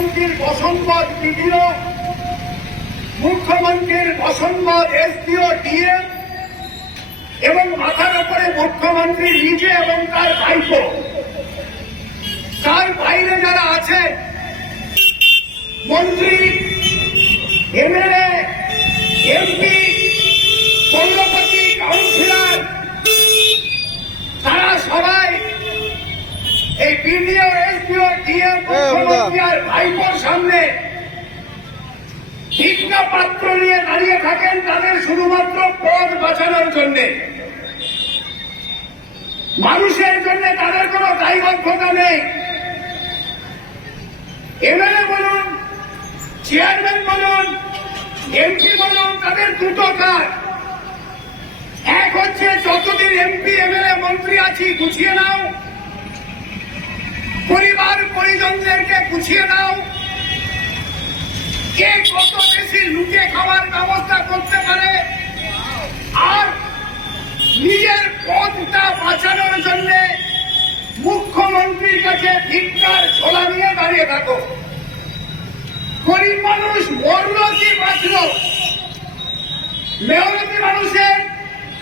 মুখ্যমন্ত্রীর বসম্পদ বিডিও মুখ্যমন্ত্রীর বসম্পদ SDO DM এবং মাথার উপরে মুখ্যমন্ত্রী নিজে এবং তার ভাইপো। তার বাইরে যারা আছে মন্ত্রী, এমএলএ, এমপি পৌরপতি কাউন্সিলর, তারা সবাই এই বিডিও এসডিও মুখ্যমন্ত্রী আর ভাইপোর সামনে ভিক্ষা পাত্র নিয়ে দাঁড়িয়ে থাকেন তাদের শুধুমাত্র পদ বাঁচানোর জন্যে। মানুষের জন্য তাদের কোনো দায়বদ্ধতা নেই। এমএলএ বলুন চেয়ারম্যান বলুন এমপি বলুন তাদের দুটো কাজ। এক হচ্ছে যতদিন এমপি এমএলএ মন্ত্রী আছি গুছিয়ে নাও পরিবার পরিজনদেরকে গুছিয়ে নাও কে কত বেশি লুটে খাওয়ার ব্যবস্থা করতে পারে আর নিজের পদটা বাঁচানোর জন্য মুখ্যমন্ত্রীর কাছে ভিক্ষার ছোলা নিয়ে দাঁড়িয়ে থাকো। গরিব মানুষ মরল কি বাঁচল? মেহনতি মানুষের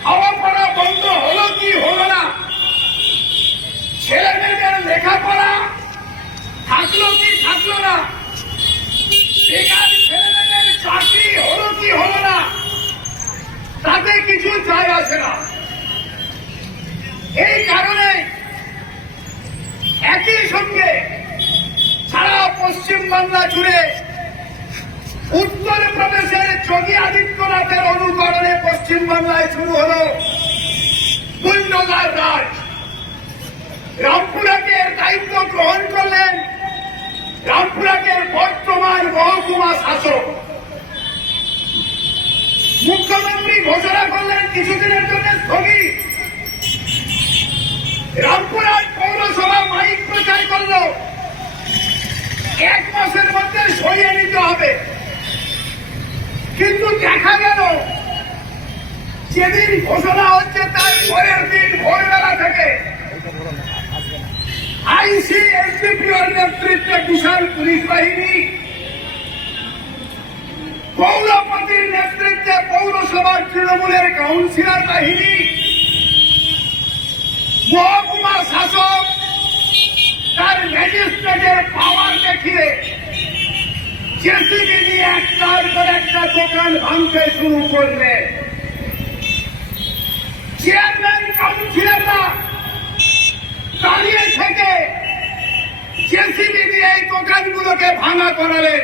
খাওয়া পড়া বন্ধ হলো কি হলো না? ছেলে মেয়েদের লেখাপড়া থাকল কি থাকল না বেকার ছেলে মেয়েদের চাকরি হলো কি হলো না, তাতে কিছু যায় আসে না। এই কারণে একই সঙ্গে সারা পশ্চিমবাংলা জুড়ে উত্তর প্রদেশের যোগী আদিত্যনাথের অনুকরণে পশ্চিমবাংলায় শুরু হল গুন্ডগার রাজ। রামপুরাকে দায়িত্ব গ্রহণ করলেন রামপুরাকের বর্তমান মহকুমা শাসক, মুখ্যমন্ত্রী ঘোষণা করলেন কিছুদিনের জন্য স্থগিত। রামপুরহাট পৌরসভা মাইক প্রচার করল। এক মাসের মধ্যে সরিয়ে নিতে হবে। কিন্তু দেখা গেল, যেদিন ঘোষণা হচ্ছে তার পরের দিন ভোরবেলা থেকে আইসি এসডিপিওর নেতৃত্বে বিশাল পুলিশ বাহিনী, পৌরপতির নেতৃত্বে পৌরসভার তৃণমূলের কাউন্সিলর বাহিনী, মহকুমা শাসক, তার ম্যাজিস্ট্রেটের পাওয়ার দেখিয়ে জেসিবি নিয়ে একটার পর একটা দোকান ভাঙতে শুরু করলে। চেয়ারম্যান, কাউন্সিলররা দাঁড়িয়ে থেকে জেসিবি দিয়ে এই দোকানগুলোকে ভাঙা করালে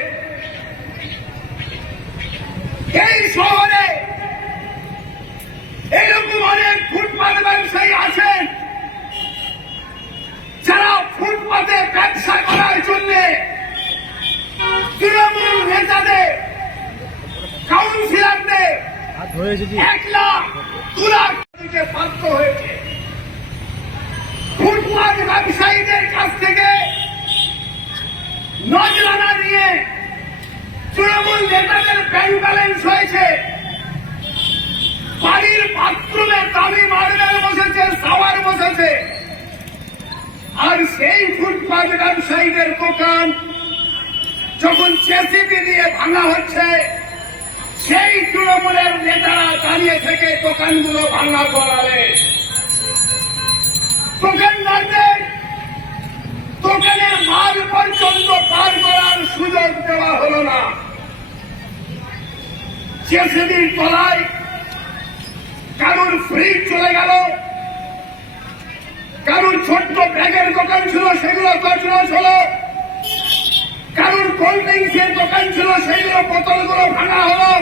এই শহরে এইরকম অনেক ফুটপাত ব্যবসায়ী আছেন যারা ফুটপাতে ব্যবসা করার জন্য তৃণমূল নেতাদের কাউন্সিলরদের এক লাখ দু লাখ বাধ্য হয়েছে। ফুটপাত ব্যবসায়ীদের কাছ থেকে নজরানা নিয়ে তৃণমূল নেতাদের ব্যাংক ব্যালেন্স হয়েছে। বাড়ির বাথরুমে দামি মার্বেল বসেছে সাওয়ার বসেছে। আর সেই ফুটপাত ব্যবসায়ীদের দোকান যখন জেসিবি দিয়ে ভাঙা হচ্ছে, সেই তৃণমূলের নেতারা দাঁড়িয়ে থেকে দোকানগুলো ভাঙা করালে। সুযোগ দেওয়া হলো না। জেসিবির তলায় কারুর ফ্রিজ চলে গেল, কারুর ছোট্ট ব্যাগের দোকান ছিল, সেগুলো তছনছ হলো। কারুর কোল্ড ড্রিঙ্কসের দোকান ছিল, সেগুলো বোতলগুলো ভাঙা হলো।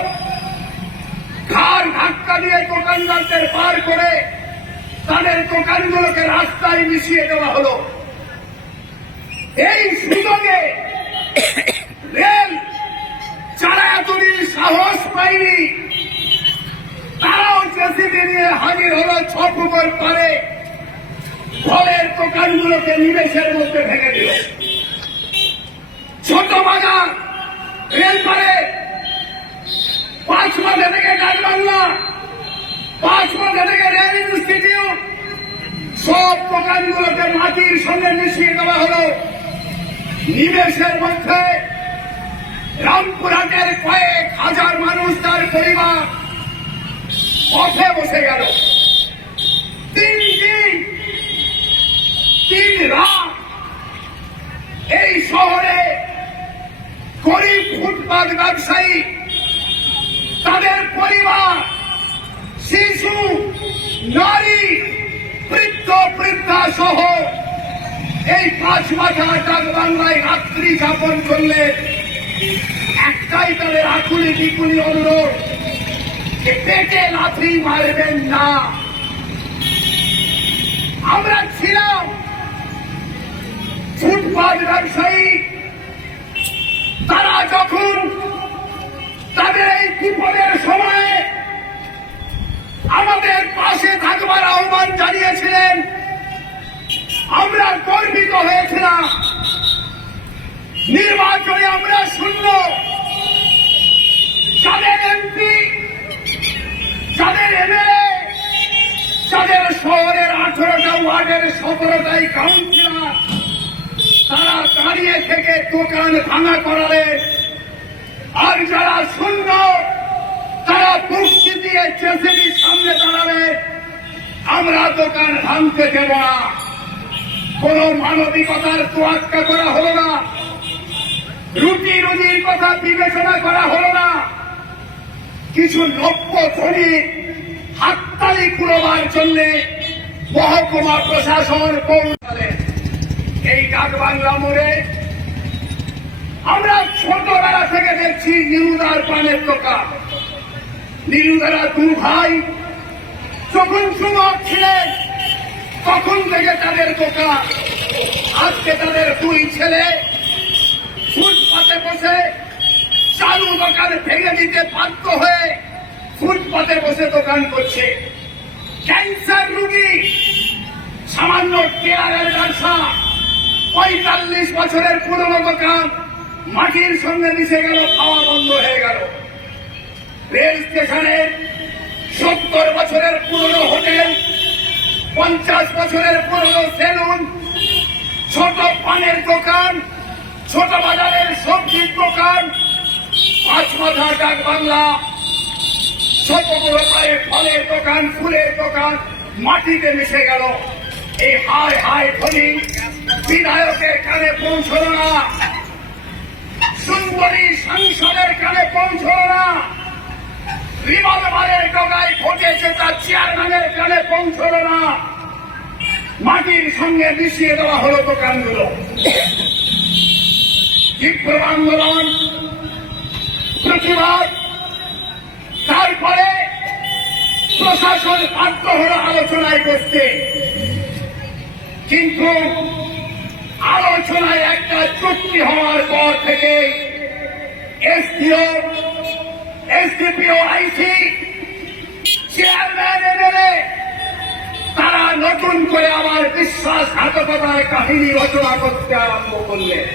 ঘাড় ধাক্কা দিয়ে দোকানদারদের পার করে তাদের দোকানগুলোকে রাস্তায় মিশিয়ে দেওয়া হলো। এই সুযোগে যারা এতদিন সাহস পায়নি, তারাও জেসিবি নিয়ে হাজির হলো ছ পারে। ফলের দোকানগুলোকে নিমেষের মধ্যে ভেঙে দিল। ছোট বাজার রেল পারে। পাঁচ মাথা থেকে গাছবাংলা পাঁচ মাথা থেকে রেল ইনস্টিটিউট। সব দোকানগুলোকে মাটির সঙ্গে মিশিয়ে দেওয়া হলো। নিমেষের মধ্যে রামপুরহাটের কয়েক হাজার মানুষ তার পরিবার পথে বসে গেল। তিন দিন, তিন রাত এই শহরে গরিব ফুটপাত ব্যবসায়ী, তাদের পরিবার, শিশু, নারী, বৃদ্ধ, বৃদ্ধা সহ এই পাঁচ মাথা ডাক বাংলায় রাত্রি যাপন করলে একটাই তাদের আকুলি বিকুলি অনুরোধ পেটে লাথি মারবেন না। আমরা ছিলাম ফুটপাত ব্যবসায়ী। তারা যখন তাদের এই বিপদের সময়ে আমাদের পাশে থাকবার আহ্বান জানিয়েছিলেন গর্বিত হয়েছিলাম নির্বাচনে আমরা শূন্য। যাদের এমপি, যাদের এমএলএ, যাদের শহরের আঠারোটা ওয়ার্ডের সতেরোটাই কাউন্সিলর, তারা দাঁড়িয়ে থেকে দোকান ভাঙা করালে, আর যারা শূন্য, তারা মুক্তি দিয়ে জেসিবির সামনে দাঁড়াবে আমরা দোকান ভাঙতে দেব না। কোন মানবিকতার তোয়াক্কা করা হলো না। রুটি রুজির কথা বিবেচনা করা হলো না। কিছু লক্ষ্য ধনী হাততালি কুড়োবার জন্য মহকুমা প্রশাসন পৌঁছালে এই ডাক বাংলা মোড়ে আমরা ছোটবেলা থেকে দেখছি নিরুদার পানের দোকান নিরুদারা দু ভাই যখন যুবক ছিলেন তখন থেকে তাদের দোকান আজকে তাদের দুই ছেলে ফুটপাতে বসে চালু দোকান ভেঙে দিতে বাধ্য হয়ে ফুটপাতে বসে দোকান করছে। ক্যান্সার রুগী, সামান্য টেলারের ব্যবসা, পঁয়তাল্লিশ বছরের পুরনো দোকান, মাটির সঙ্গে মিশে গেল, খাওয়া বন্ধ হয়ে গেল। রেল স্টেশনের সত্তর বছরের পুরনো হোটেল পঞ্চাশ বছরের পুরনো সেলুন, ছোট পানের দোকান, ছোট বাজারের সবজির দোকান, পাঁচ মাথা ডাক বাংলা, ছোট বড় পায়ে ফলের দোকান, ফুলের দোকান, মাটিতে মিশে গেল। এই হায় হায় ধ্বনি বিধায়কের কানে পৌঁছল না। সুন্দরী সংসদের কানে পৌঁছল না। রিভলভারের ঘটেছে চেয়ারম্যানের কানে পৌঁছল না। মাটির সঙ্গে মিশিয়ে দেওয়া হলো দোকানগুলো। তীব্র আন্দোলন, প্রতিবাদ, তারপরে প্রশাসন বাধ্য হলো আলোচনায় করতে কিন্তু আলোচনায় একটা চুক্তি হওয়ার পর থেকে এসডিও, এসডিপিও, আইসি চেয়ারম্যান তারা নতুন করে আবার বিশ্বাসঘাতকতার কাহিনী রচনা করতে আরম্ভ করলেন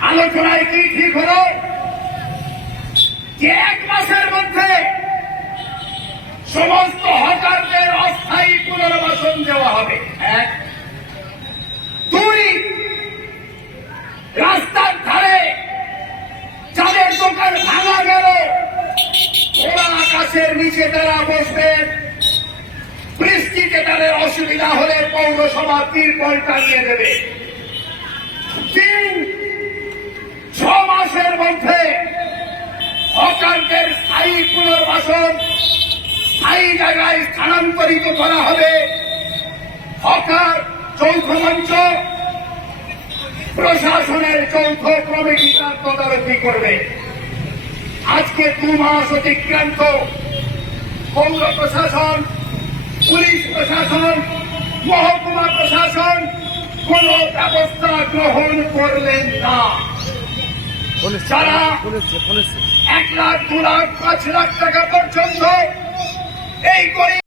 আলোচনায় কি ঠিক হলো? যে এক মাসের মধ্যে সমস্ত হকারদের অস্থায়ী পুনর্বাসন দেওয়া হবে। এক। দুই রাস্তার ধারে যাদের দোকান ভাঙা গেল ওরা নিচে তারা বসবেন বৃষ্টিতে তাদের অসুবিধা হলে পৌরসভা তিরপল টানিয়ে দেবে। তিন, ছ মাসের মধ্যে হকারদের স্থায়ী পুনর্বাসন, স্থায়ী জায়গায় স্থানান্তরিত করা হবে। হকার চৌথ মঞ্চ, প্রশাসনের চৌথ কমিটি তার তদারকি করবে। আজকে দু মাস অতিক্রান্ত। পৌর প্রশাসন পুলিশ প্রশাসন মহকুমা প্রশাসন কোন ব্যবস্থা গ্রহণ করলেন না। যারা এক লাখ দু লাখ পাঁচ লাখ টাকা পর্যন্ত এই